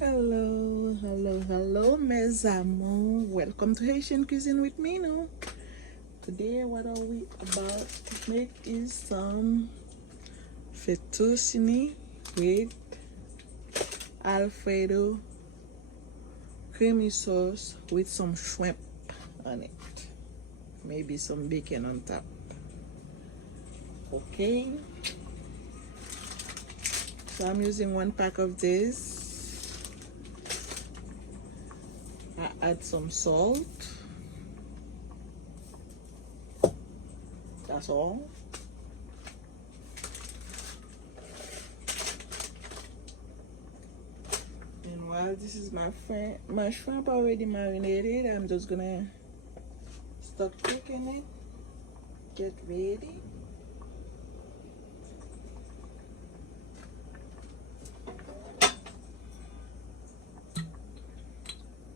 Hello, hello, hello, mes amours. Welcome to Haitian Cuisine with Mino. Today, what are we about to make is some fettuccine with Alfredo creamy sauce with some shrimp on it. Maybe some bacon on top. Okay. So I'm using 1 pack of this. I add some salt. That's all. And while this is my shrimp already marinated, I'm just gonna start cooking it. Get ready.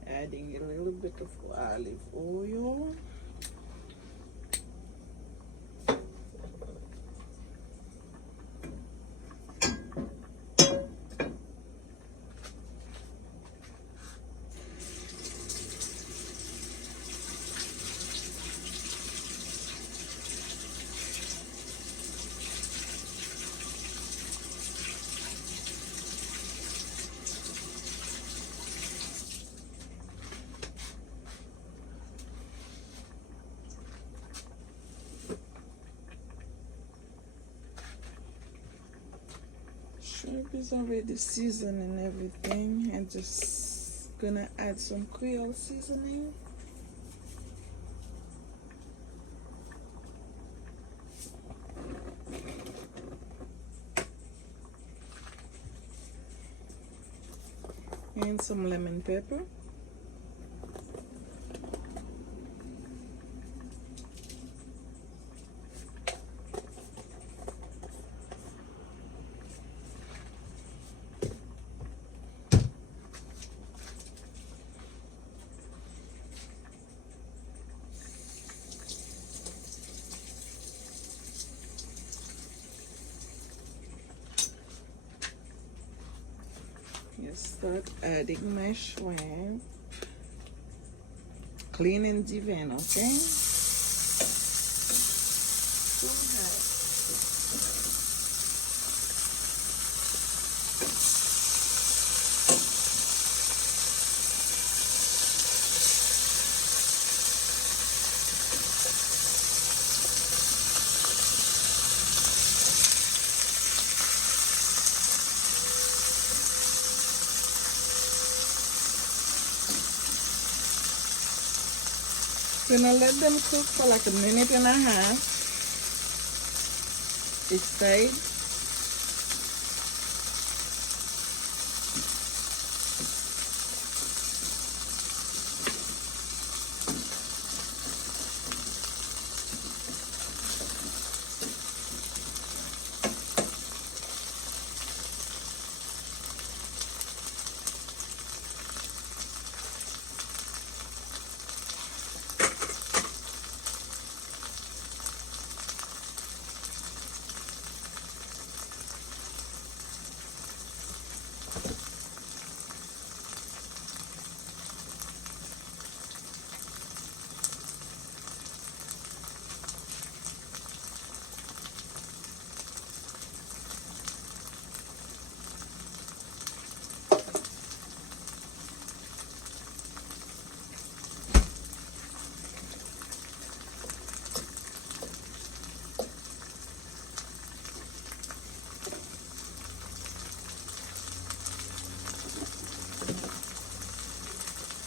Adding a little bit of olive oil. Shrimp is already seasoned and everything. I'm just gonna add some Creole seasoning. And some lemon pepper. You start adding my shrimp. Clean and divine, okay? Gonna let them cook for like 1.5 minutes each side.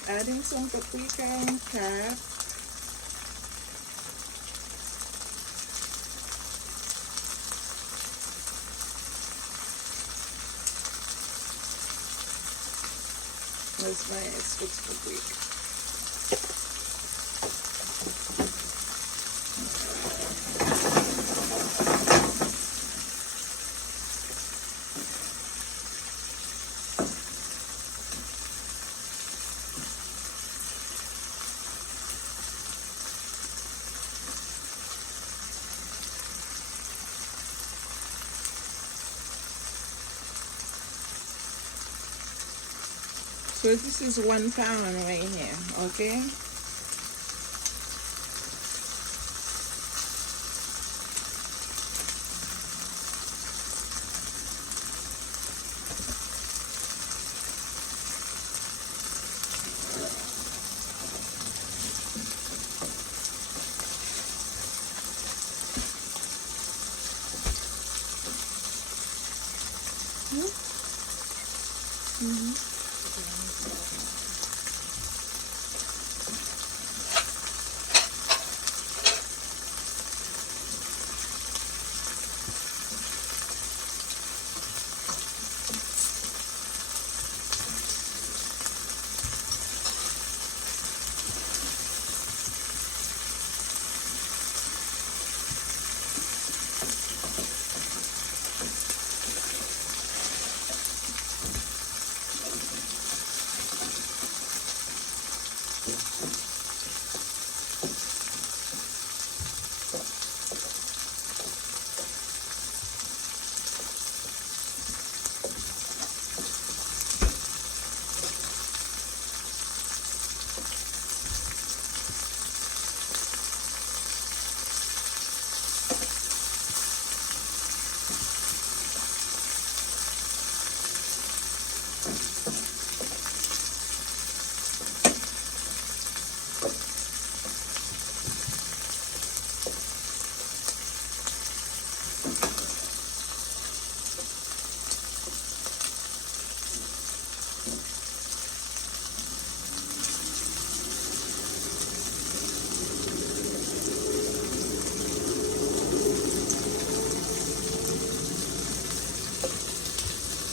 Adding some paprika on top. That's my switch paprika. So this is 1 pound right here, okay?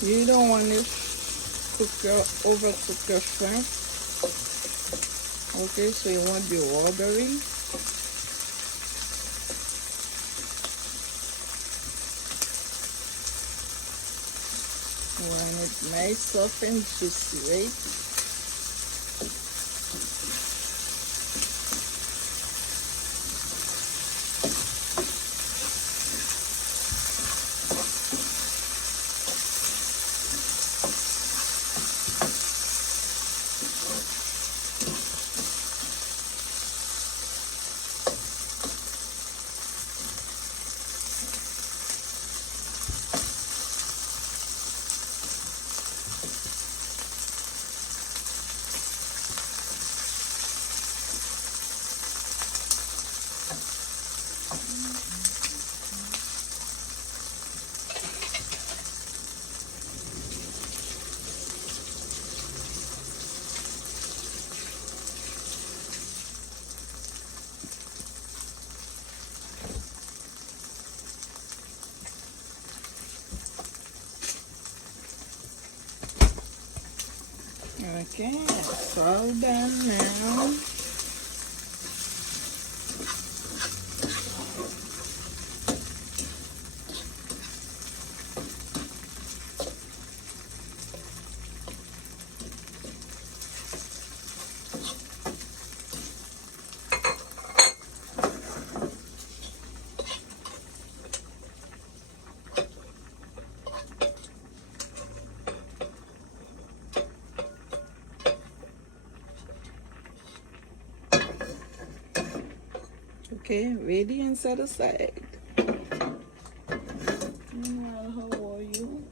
You don't want to overcook your shrimp. Okay, so it won't be watery. You want it nice, soft, and juicy, right? Okay, it's all done now. Okay, ready and set aside. Meanwhile, how are you?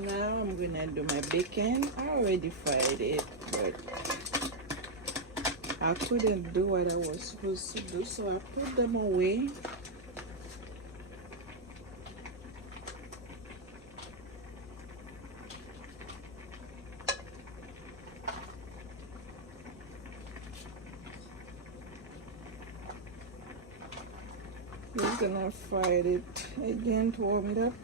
Now I'm gonna do my bacon. I already fried it, but I couldn't do what I was supposed to do, so I put them away. Just gonna fry it again to warm it up.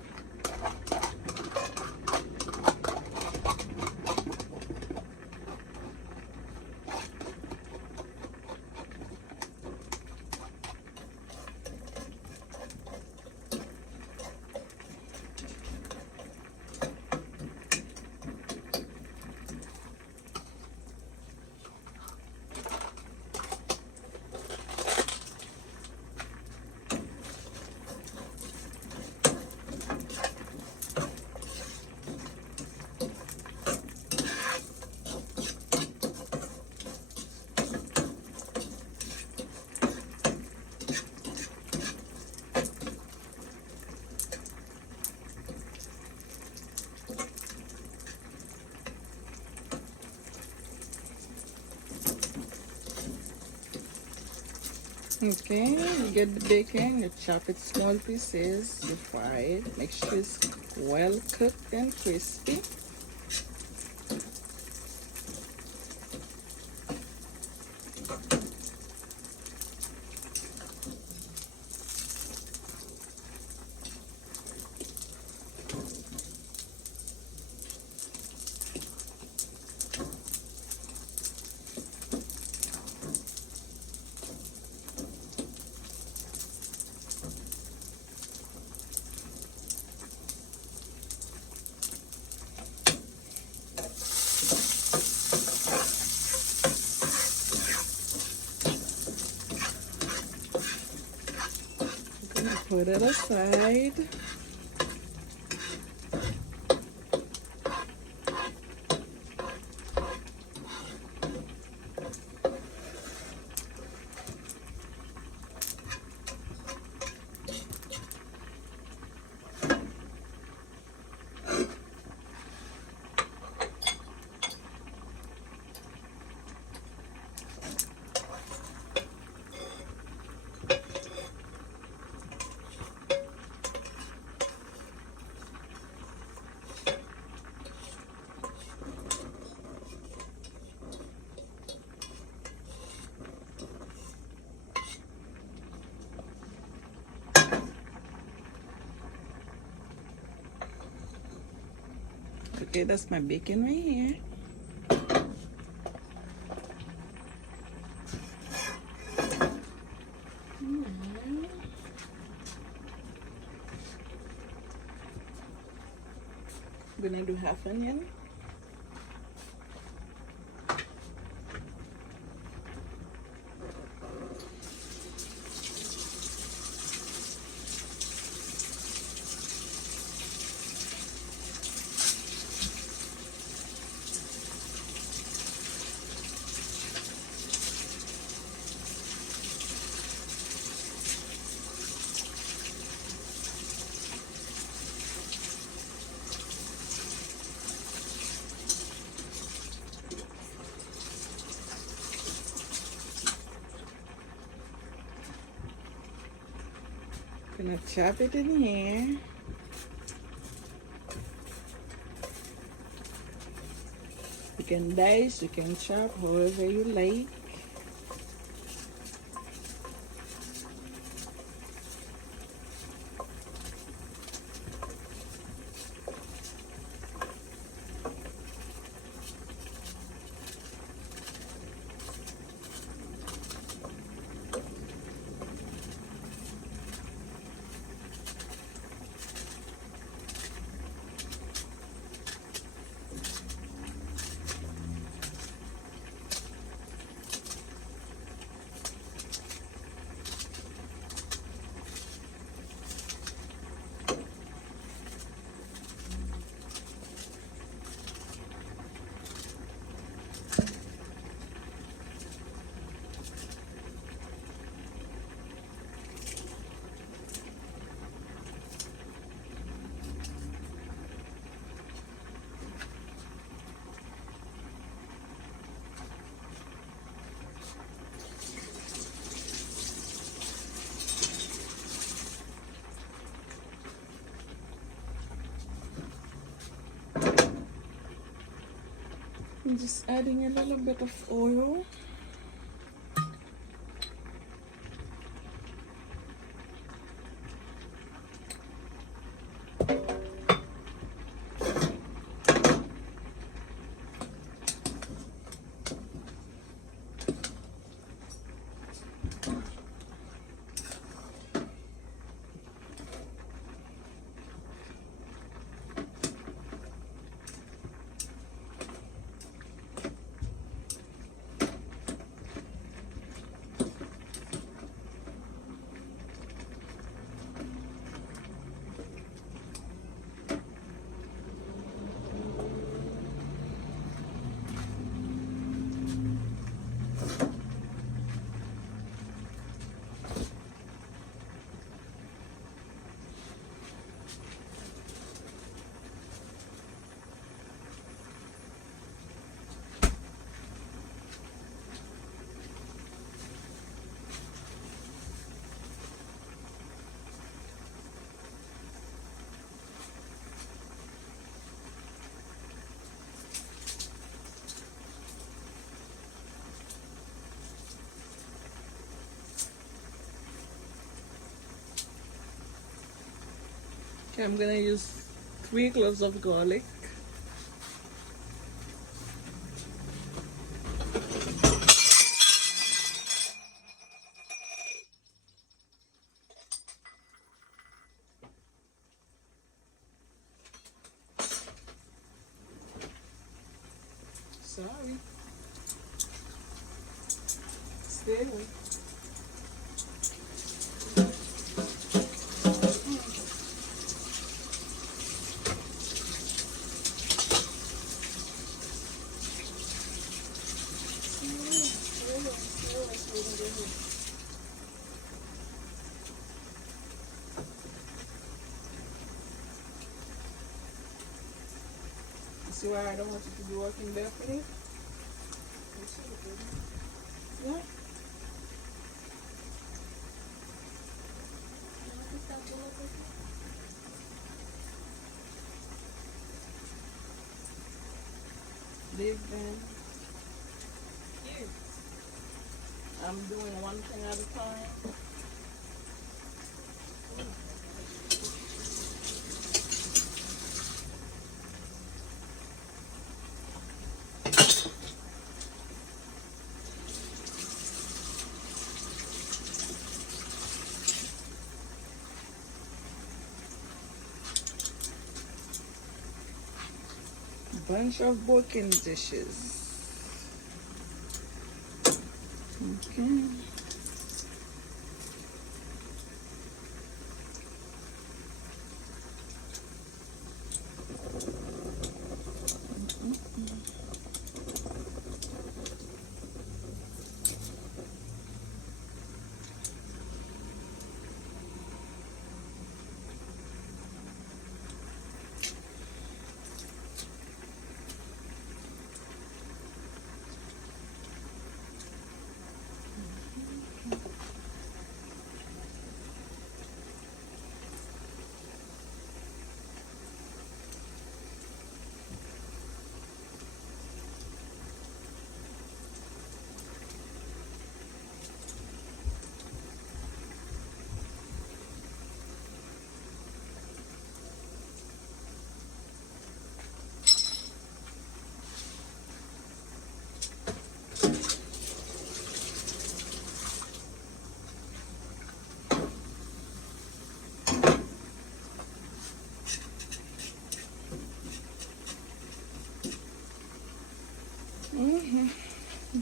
Okay, you get the bacon, you chop it small pieces, you fry it, make sure it's well cooked and crispy. Put it aside. Okay, that's my bacon right here. I'm gonna do half onion. Gonna chop it in here. You can dice, you can chop however you like. I'm just adding a little bit of oil. I'm gonna use 3 cloves of garlic. Sorry. Stay away. See why I don't want you to be working barefooted? Yeah. Leave them. Here. I'm doing one thing at a time. Bunch of broken dishes. Okay.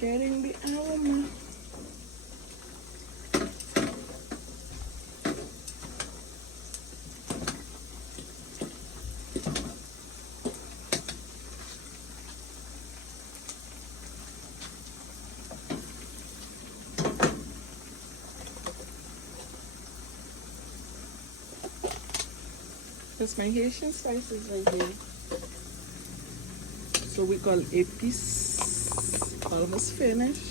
Getting the aroma. That's my Haitian spices right here. So we call épices. Almost finished.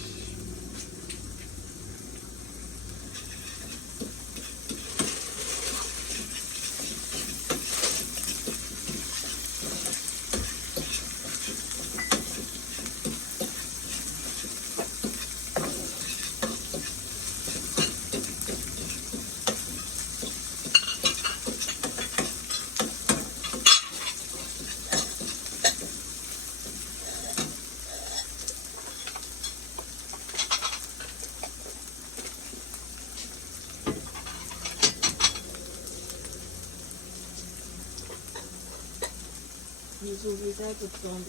Use without the front.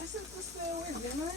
I said to stay away, didn't I?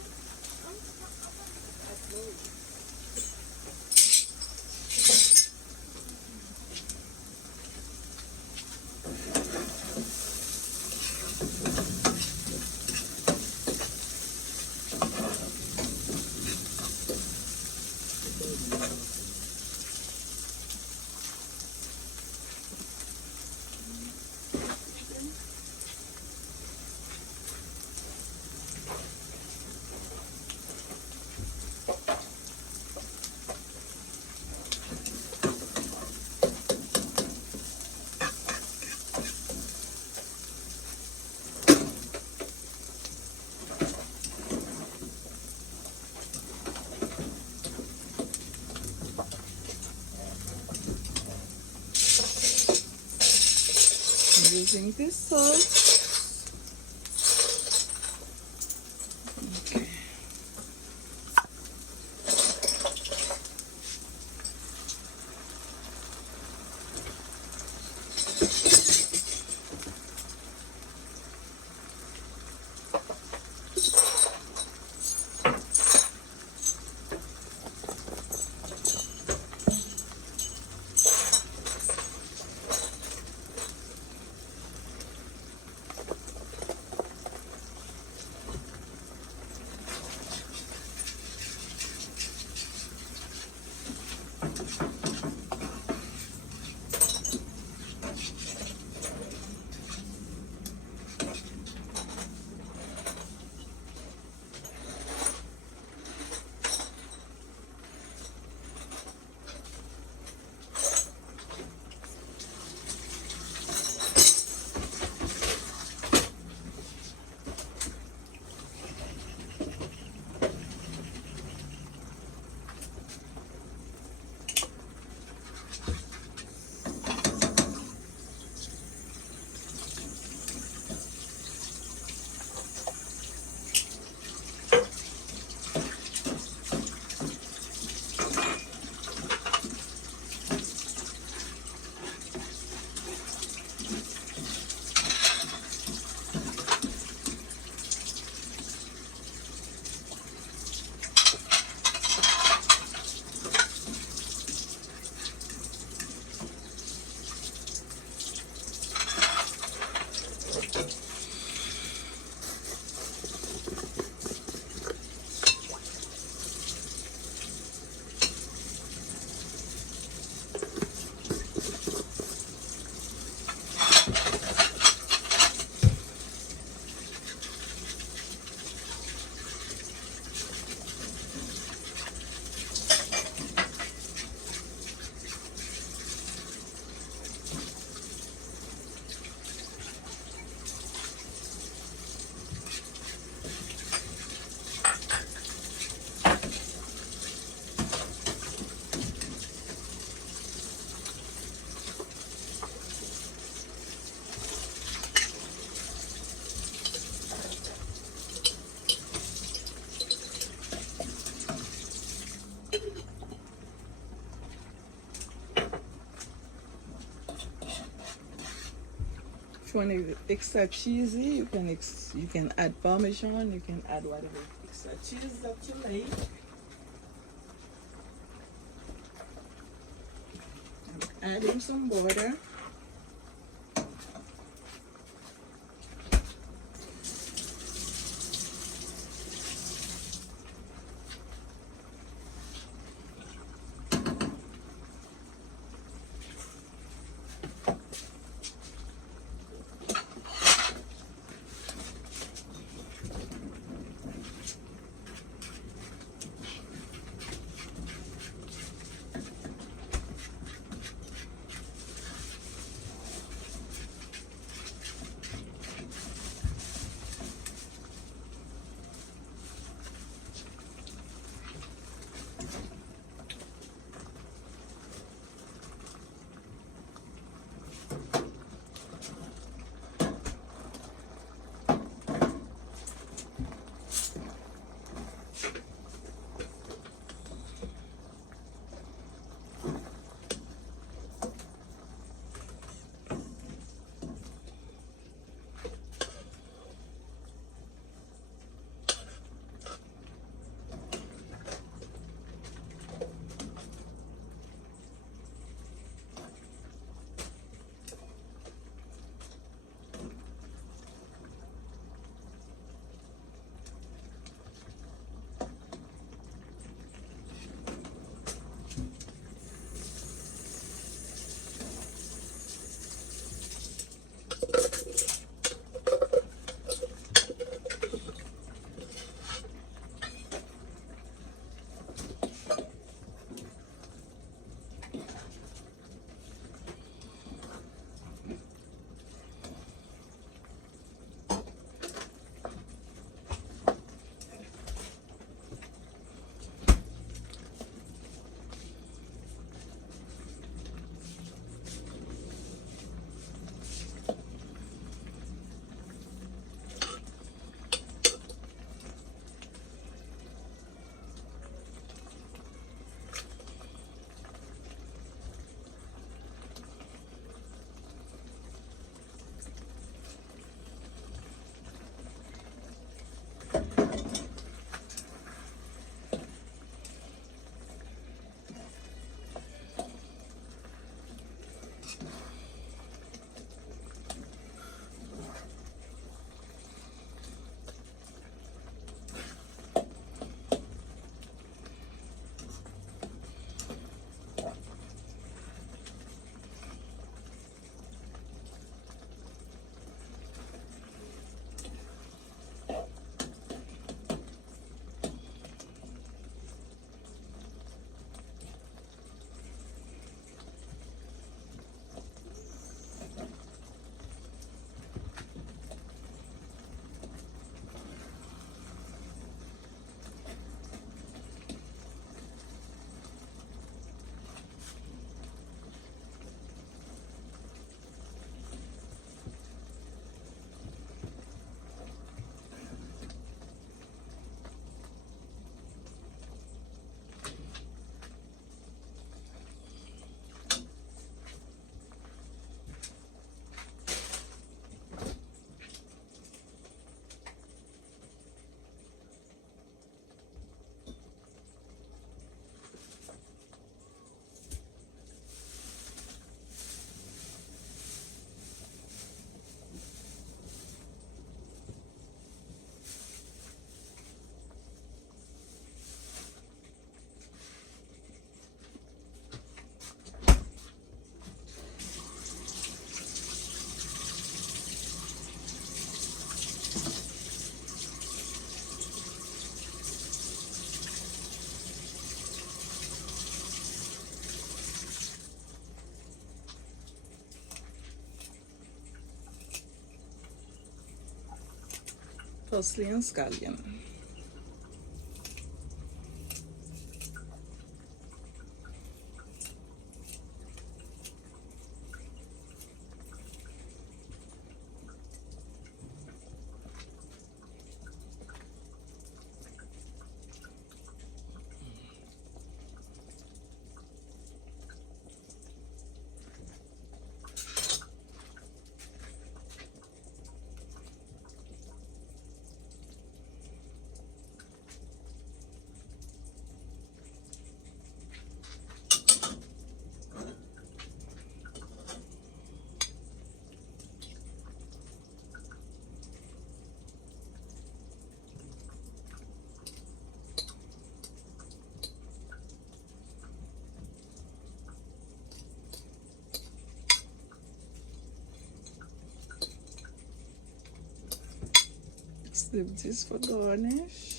using this sauce. Okay. If you want it extra cheesy, you can add Parmesan, you can add whatever extra cheese that you like. Add in some butter. parsley and scallion. Leave this for garnish.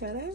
Ta-da!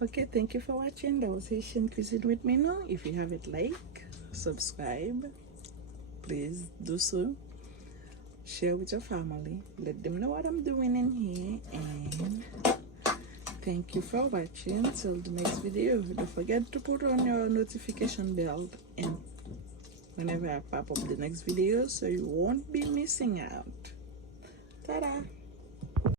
Okay, thank you for watching. That was Haitian Cuisine with Minou. If you haven't like, subscribe, please do so. Share with your family. Let them know what I'm doing in here. And thank you for watching. Till the next video. Don't forget to put on your notification bell and whenever I pop up the next video so you won't be missing out. Ta-da!